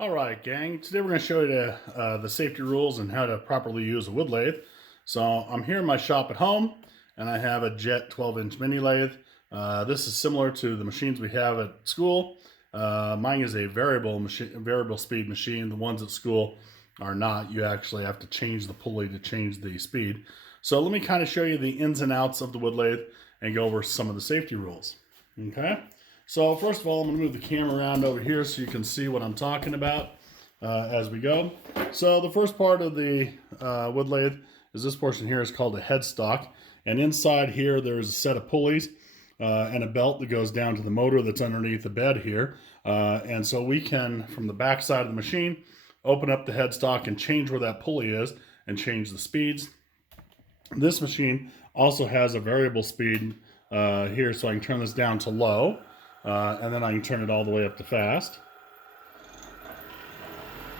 All right, gang. Today we're going to show you the safety rules and how to properly use a wood lathe. So I'm here in my shop at home, and I have a Jet 12-inch mini lathe. This is similar to the machines we have at school. Mine is a variable speed machine. The ones at school are not. You actually have to change the pulley to change the speed. So let me kind of show you the ins and outs of the wood lathe and go over some of the safety rules. Okay. So first of all, I'm going to move the camera around over here so you can see what I'm talking about as we go. So the first part of the wood lathe is this portion here is called a headstock. And inside here there's a set of pulleys and a belt that goes down to the motor that's underneath the bed here. And so we can, from the back side of the machine, open up the headstock and change where that pulley is and change the speeds. This machine also has a variable speed here, so I can turn this down to low. And then I can turn it all the way up to fast.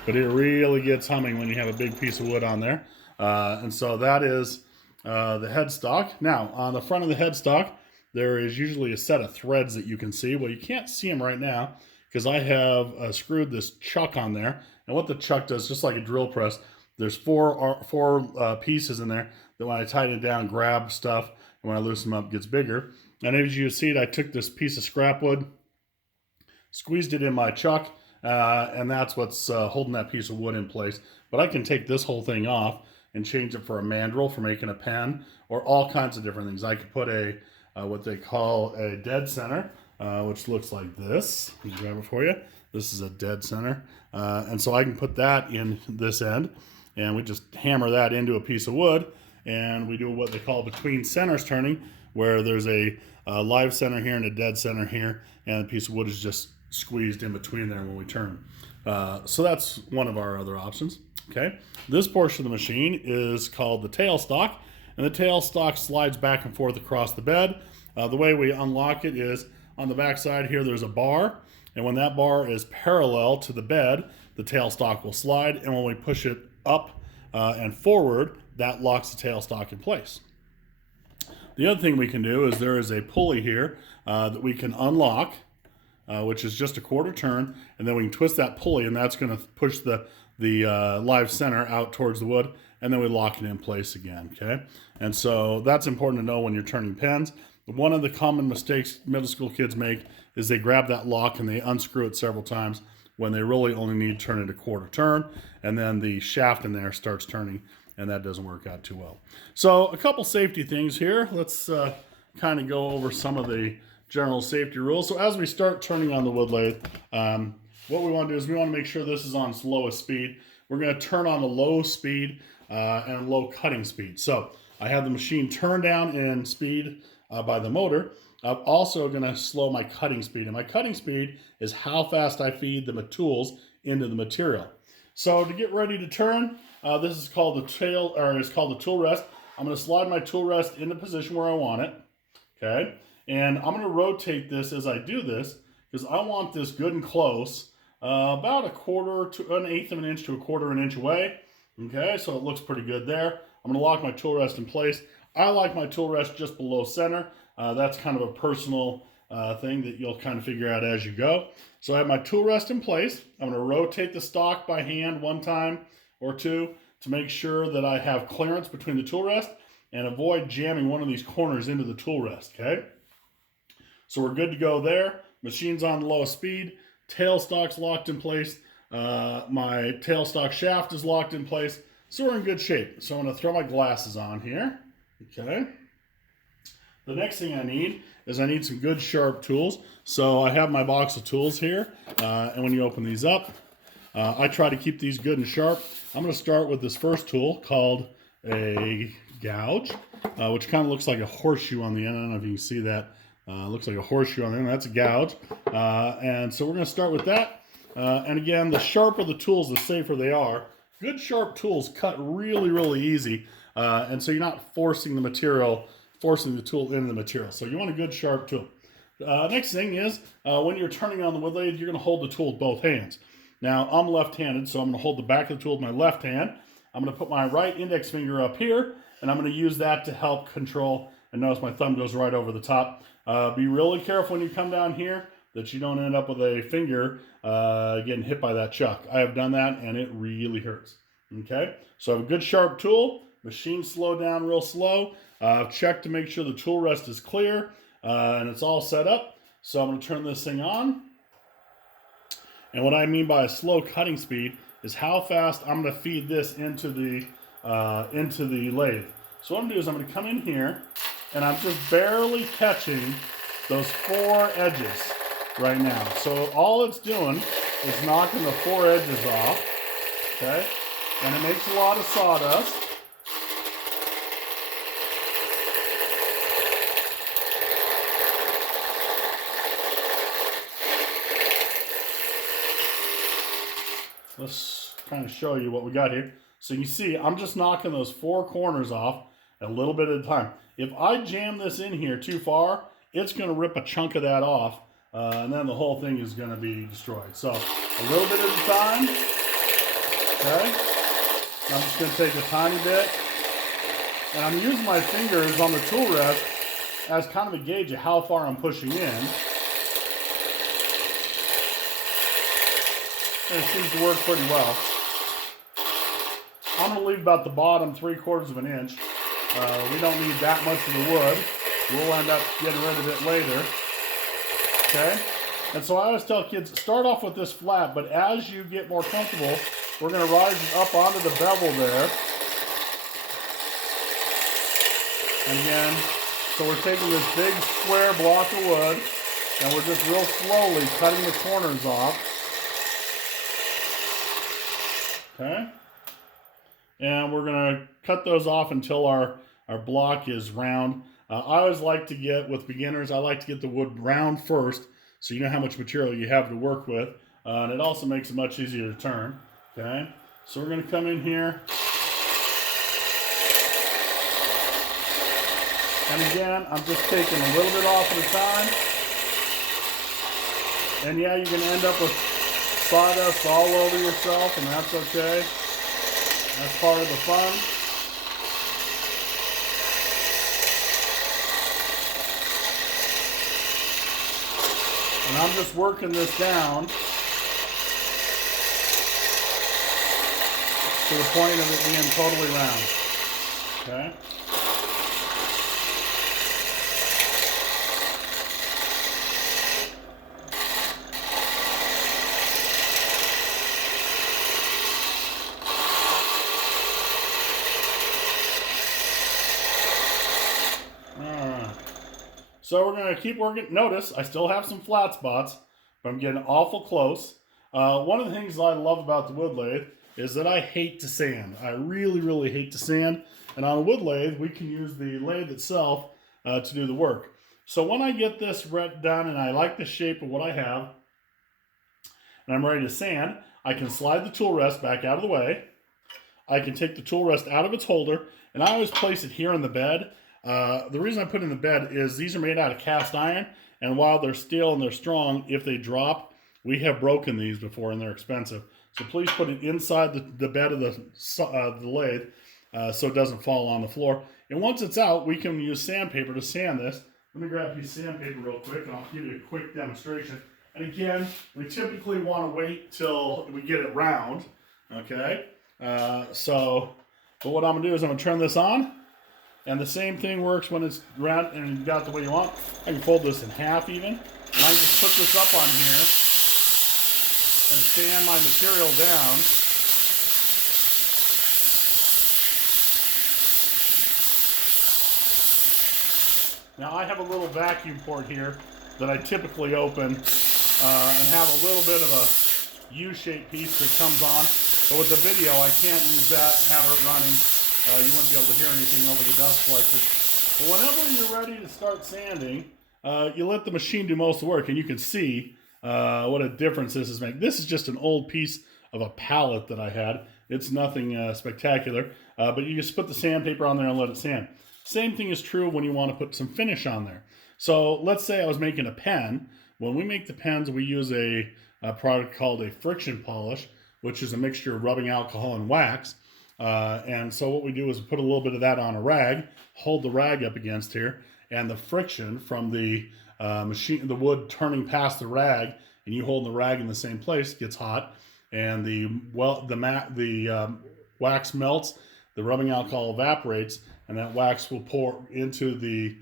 But it really gets humming when you have a big piece of wood on there. And so that is the headstock. Now, on the front of the headstock, there is usually a set of threads that you can see. Well, you can't see them right now because I have screwed this chuck on there. And what the chuck does, just like a drill press, there's four pieces in there that when I tighten it down, grab stuff. And when I loosen them up, it gets bigger. And as you see it, I took this piece of scrap wood, squeezed it in my chuck, and that's what's holding that piece of wood in place. But I can take this whole thing off and change it for a mandrel for making a pen, or all kinds of different things. I could put a what they call a dead center, which looks like this. Let me grab it for you. This is a dead center. And so I can put that in this end, and we just hammer that into a piece of wood, and we do what they call between centers turning, where there's a live center here and a dead center here, and the piece of wood is just squeezed in between there when we turn. So that's one of our other options. Okay, this portion of the machine is called the tailstock, and the tailstock slides back and forth across the bed. The way we unlock it is on the back side here there's a bar, and when that bar is parallel to the bed, the tailstock will slide, and when we push it up and forward, that locks the tailstock in place. The other thing we can do is there is a pulley here that we can unlock, which is just a quarter turn, and then we can twist that pulley, and that's going to push the live center out towards the wood, and then we lock it in place again, okay? And so that's important to know when you're turning pens. One of the common mistakes middle school kids make is they grab that lock and they unscrew it several times when they really only need to turn it a quarter turn, and then the shaft in there starts turning, and that doesn't work out too well. So a couple safety things here. Let's kind of go over some of the general safety rules. So as we start turning on the wood lathe, what we want to do is we want to make sure this is on its lowest speed. We're going to turn on the low speed and low cutting speed. So I have the machine turned down in speed by the motor. I'm also going to slow my cutting speed, and my cutting speed is how fast I feed the tools into the material. So to get ready to turn, this is called it's called the tool rest. I'm going to slide my tool rest into position where I want it. Okay, and I'm going to rotate this as I do this because I want this good and close, about a quarter to an eighth of an inch to a quarter of an inch away. Okay, so it looks pretty good there. I'm going to lock my tool rest in place. I like my tool rest just below center. That's kind of a personal thing that you'll kind of figure out as you go. So I have my tool rest in place. I'm going to rotate the stock by hand one time or two to make sure that I have clearance between the tool rest and avoid jamming one of these corners into the tool rest, okay? So we're good to go there. Machine's on the lowest speed. Tailstock's locked in place. My tailstock shaft is locked in place. So we're in good shape. So I'm going to throw my glasses on here, okay? The next thing I need is I need some good sharp tools. So I have my box of tools here, and when you open these up, I try to keep these good and sharp. I'm going to start with this first tool called a gouge, which kind of looks like a horseshoe on the end. I don't know if you can see that. Looks like a horseshoe on the end. That's a gouge. And so we're going to start with that. And again, the sharper the tools, the safer they are. Good sharp tools cut really, really easy. And so you're not forcing the tool into the material. So you want a good sharp tool. Next thing is, when you're turning on the wood lathe, you're going to hold the tool with both hands. Now, I'm left-handed, so I'm going to hold the back of the tool with my left hand. I'm going to put my right index finger up here, and I'm going to use that to help control. And notice my thumb goes right over the top. Be really careful when you come down here. that you don't end up with a finger getting hit by that chuck. I have done that and it really hurts. Okay, so I have a good sharp tool, machine slow down real slow. Check to make sure the tool rest is clear and it's all set up. So I'm going to turn this thing on. And what I mean by a slow cutting speed is how fast I'm going to feed this into the lathe. So what I'm going to do is I'm going to come in here and I'm just barely catching those 4 edges right now. So all it's doing is knocking the 4 edges off, okay? And it makes a lot of sawdust. Let's kind of show you what we got here. So you see, I'm just knocking those 4 corners off a little bit at a time. If I jam this in here too far, it's going to rip a chunk of that off, and then the whole thing is going to be destroyed. So a little bit at a time, okay? I'm just going to take a tiny bit, and I'm using my fingers on the tool rest as kind of a gauge of how far I'm pushing in. And it seems to work pretty well. I'm going to leave about the bottom 3/4 of an inch. We don't need that much of the wood. We'll end up getting rid of it later. Okay? And so I always tell kids, start off with this flat, but as you get more comfortable, we're going to rise up onto the bevel there. And again, so we're taking this big square block of wood, and we're just real slowly cutting the corners off. Okay? And we're going to cut those off until our block is round. I always like to get, with beginners, I like to get the wood round first, so you know how much material you have to work with. And it also makes it much easier to turn. Okay? So we're going to come in here. And again, I'm just taking a little bit off at a time. And yeah, you're going to end up with sawdust all over yourself, and that's okay. That's part of the fun. And I'm just working this down to the point of it being totally round. Okay? So we're going to keep working. Notice, I still have some flat spots, but I'm getting awful close. One of the things that I love about the wood lathe is that I hate to sand. I really, really hate to sand. And on a wood lathe, we can use the lathe itself to do the work. So when I get this done and I like the shape of what I have, and I'm ready to sand, I can slide the tool rest back out of the way. I can take the tool rest out of its holder, and I always place it here in the bed. The reason I put it in the bed is these are made out of cast iron, and while they're steel and they're strong, if they drop, we have broken these before and they're expensive. So please put it inside the bed of the lathe so it doesn't fall on the floor. And once it's out, we can use sandpaper to sand this. Let me grab a piece of sandpaper real quick and I'll give you a quick demonstration. And again, we typically want to wait till we get it round, okay? But what I'm going to do is I'm going to turn this on. And the same thing works when it's round and you got it the way you want. I can fold this in half even. And I can just put this up on here and sand my material down. Now I have a little vacuum port here that I typically open and have a little bit of a U-shaped piece that comes on. But with the video, I can't use that, have it running. You won't be able to hear anything over the dust collector. But whenever you're ready to start sanding, you let the machine do most of the work, and you can see what a difference this is making. This is just an old piece of a pallet that I had. It's nothing spectacular, but you just put the sandpaper on there and let it sand. Same thing is true when you want to put some finish on there. So let's say I was making a pen. When we make the pens, we use a product called a friction polish, which is a mixture of rubbing alcohol and wax. And so what we do is put a little bit of that on a rag, hold the rag up against here, and the friction from the the wood turning past the rag, and you holding the rag in the same place gets hot, and the wax melts, the rubbing alcohol evaporates, and that wax will pour into the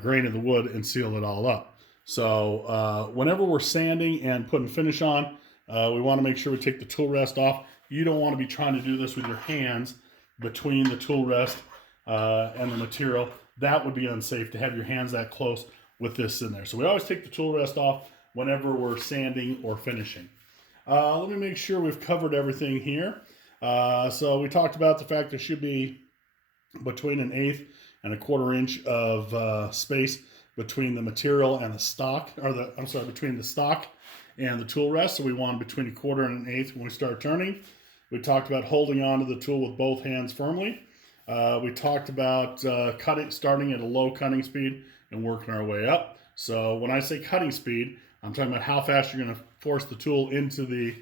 grain of the wood and seal it all up. So whenever we're sanding and putting finish on, we want to make sure we take the tool rest off. You don't want to be trying to do this with your hands between the tool rest and the material. That would be unsafe to have your hands that close with this in there. So we always take the tool rest off whenever we're sanding or finishing. Let me make sure we've covered everything here. So we talked about the fact there should be between 1/8 and 1/4 inch of space between the material and the stock, or between the stock and the tool rest. So we want between 1/4 and 1/8 when we start turning. We talked about holding onto the tool with both hands firmly. We talked about starting at a low cutting speed and working our way up. So when I say cutting speed, I'm talking about how fast you're going to force the tool into the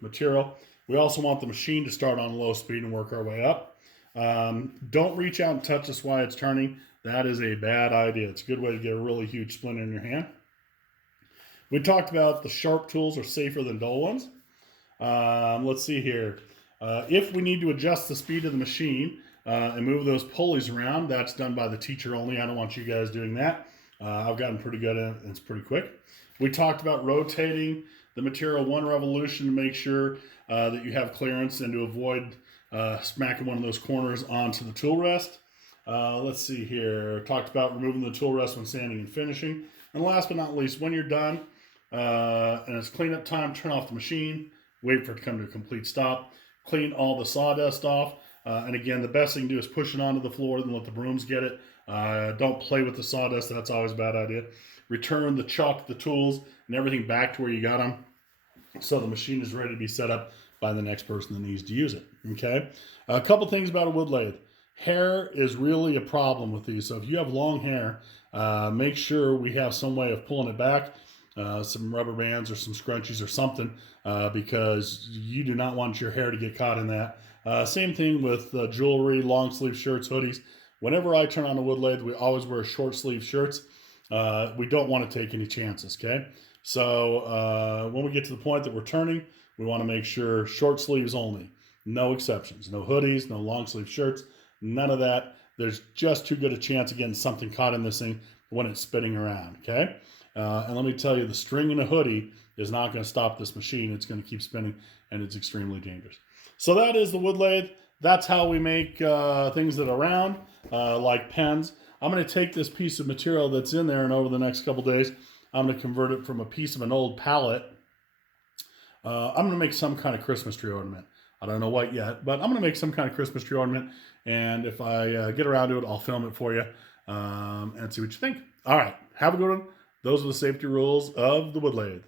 material. We also want the machine to start on low speed and work our way up. Don't reach out and touch this while it's turning. That is a bad idea. It's a good way to get a really huge splinter in your hand. We talked about the sharp tools are safer than dull ones. Let's see here. If we need to adjust the speed of the machine and move those pulleys around, that's done by the teacher only. I don't want you guys doing that. I've gotten pretty good at it, and it's pretty quick. We talked about rotating the material 1 revolution to make sure that you have clearance and to avoid smacking one of those corners onto the tool rest. Let's see here. Talked about removing the tool rest when sanding and finishing. And last but not least, when you're done and it's cleanup time, turn off the machine, wait for it to come to a complete stop, clean all the sawdust off. And again, the best thing to do is push it onto the floor and let the brooms get it. Don't play with the sawdust. That's always a bad idea. Return the chuck, the tools, and everything back to where you got them, so the machine is ready to be set up by the next person that needs to use it. Okay. A couple things about a wood lathe. Hair is really a problem with these. So if you have long hair, make sure we have some way of pulling it back, some rubber bands or some scrunchies or something, because you do not want your hair to get caught in that. Same thing with jewelry, long sleeve shirts, hoodies. Whenever I turn on a wood lathe, we always wear short sleeve shirts. We don't want to take any chances, okay? So when we get to the point that we're turning, we want to make sure short sleeves only. No exceptions. No hoodies, no long sleeve shirts, none of that. There's just too good a chance of getting something caught in this thing when it's spinning around, okay? And let me tell you, the string in a hoodie is not going to stop this machine. It's going to keep spinning, and it's extremely dangerous. So that is the wood lathe. That's how we make things that are round, like pens. I'm going to take this piece of material that's in there, and over the next couple days, I'm going to convert it from a piece of an old pallet. I'm going to make some kind of Christmas tree ornament. I don't know what yet, but I'm going to make some kind of Christmas tree ornament. And if I get around to it, I'll film it for you and see what you think. All right. Have a good one. Those are the safety rules of the wood lathe.